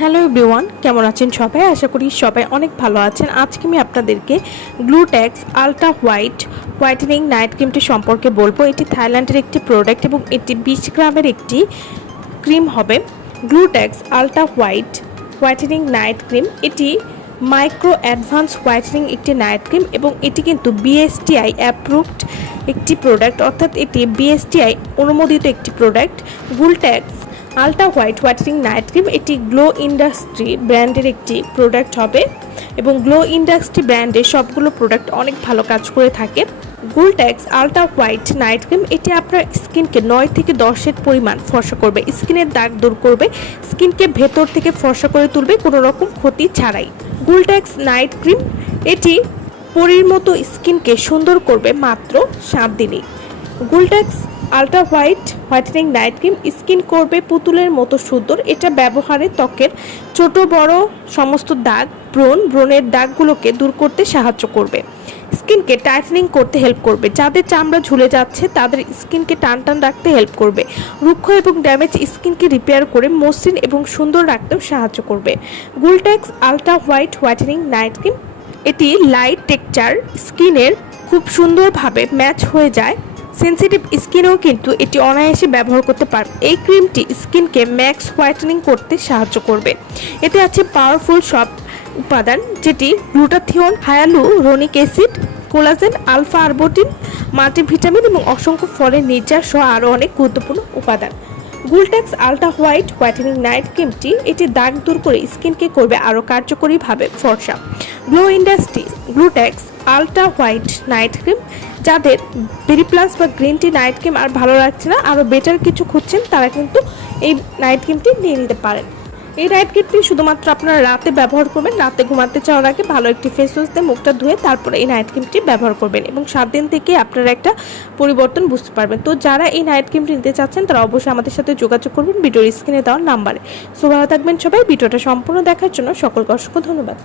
Hello everyone, কেমন আছেন সবাই? আশা করি সবাই অনেক ভালো আছেন। আজকে আমি আপনাদেরকে Glutax ultra white whitening night ক্রিমটি সম্পর্কে বলব। এটি থাইল্যান্ডের একটি প্রোডাক্ট এবং এটি বিশ গ্রামের একটি ক্রিম হবে। Glutax ultra white whitening night cream এটি মাইক্রো অ্যাডভান্স হোয়াইটেনিং একটি নাইট ক্রিম এবং এটি কিন্তু বিএসটিআই অ্যাপ্রুভড একটি প্রোডাক্ট অর্থাৎ এটি বিএসটিআই অনুমোদিত একটি product Glutax ultra white whitening night cream এটি গ্লো ইন্ডাস্ট্রি ব্র্যান্ডের একটি প্রোডাক্ট হবে এবং গ্লো ইন্ডাস্ট্রি ব্র্যান্ডের সবগুলো প্রোডাক্ট অনেক ভালো কাজ করে থাকে। Glutax ultra white night cream এটি আপনার স্কিনকে নয় থেকে দশের পরিমাণ ফর্সা করবে। স্কিনের দাগ দূর করবে, স্কিনকে ভেতর থেকে ফর্সা করে তুলবে, কোনো রকম ক্ষতি ছাড়াই। গুলট্যাক্স নাইট ক্রিম এটি পরীর মতো স্কিনকে সুন্দর করবে মাত্র সাত দিনেই Glutax ultra white whitening night cream skin করবে পুতুলের মতো সুন্দর। এটা ব্যবহারে ত্বকের ছোট, বড় সমস্ত দাগ, ব্রণ, ব্রণের দাগগুলোকে দূর করতে সাহায্য করবে। স্কিনকে টাইটেনিং করতে হেল্প করবে। যাদের চামড়া ঝুলে যাচ্ছে, তাদের স্কিনকে টান টান রাখতে হেল্প করবে। রুক্ষ এবং ড্যামেজ স্কিনকে রিপেয়ার করে মসৃণ এবং সুন্দর রাখতেও সাহায্য করবে। Glutax ultra white whitening night cream, এটি লাইট টেক্সচার স্কিনের খুব সুন্দরভাবে ম্যাচ হয়ে যায়। সেন্সিটিভ স্কিনেও কিন্তু এটি অনায়াসে ব্যবহার করতে পারবে। এই ক্রিমটি স্কিনকে ম্যাক্স হোয়াইটেনিং করতে সাহায্য করবে। এতে আছে পাওয়ারফুল সব উপাদান, যেটি glutathione hyaluronic acid, collagen, alpha arbutin, multivitamin এবং অসংখ্য ফলের নির্যাস সহ আরও অনেক গুরুত্বপূর্ণ উপাদান। Glutax ultra white whitening night ক্রিমটি এটি দাগ দূর করে স্কিনকে করবে আরও কার্যকরীভাবে ফর্সা। Glow industry Glutax ultra white night cream যাদের বেরি প্লাস বা গ্রিন টি নাইট ক্রিম আর ভালো লাগছে না আরও বেটার কিছু খুঁজছেন, তারা কিন্তু এই নাইট ক্রিমটি নিয়ে নিতে পারেন। এই নাইট ক্রিমটি শুধুমাত্র আপনারা রাতে ব্যবহার করবেন, রাতে ঘুমাতে চাওয়ার আগে ভালো একটি ফেস ওয়াশ দিয়ে মুখটা ধুয়ে তারপরে এই নাইট ক্রিমটি ব্যবহার করবেন এবং সাত দিন থেকে আপনারা একটা পরিবর্তন বুঝতে পারবেন। তো যারা এই নাইট ক্রিমটি নিতে চাচ্ছেন, তারা অবশ্যই আমাদের সাথে যোগাযোগ করবেন, ভিডিওর স্ক্রিনে দেওয়ার নাম্বারে। সো ভালো থাকবেন সবাই, ভিডিওটা সম্পূর্ণ দেখার জন্য সকলকে অসংখ্য ধন্যবাদ।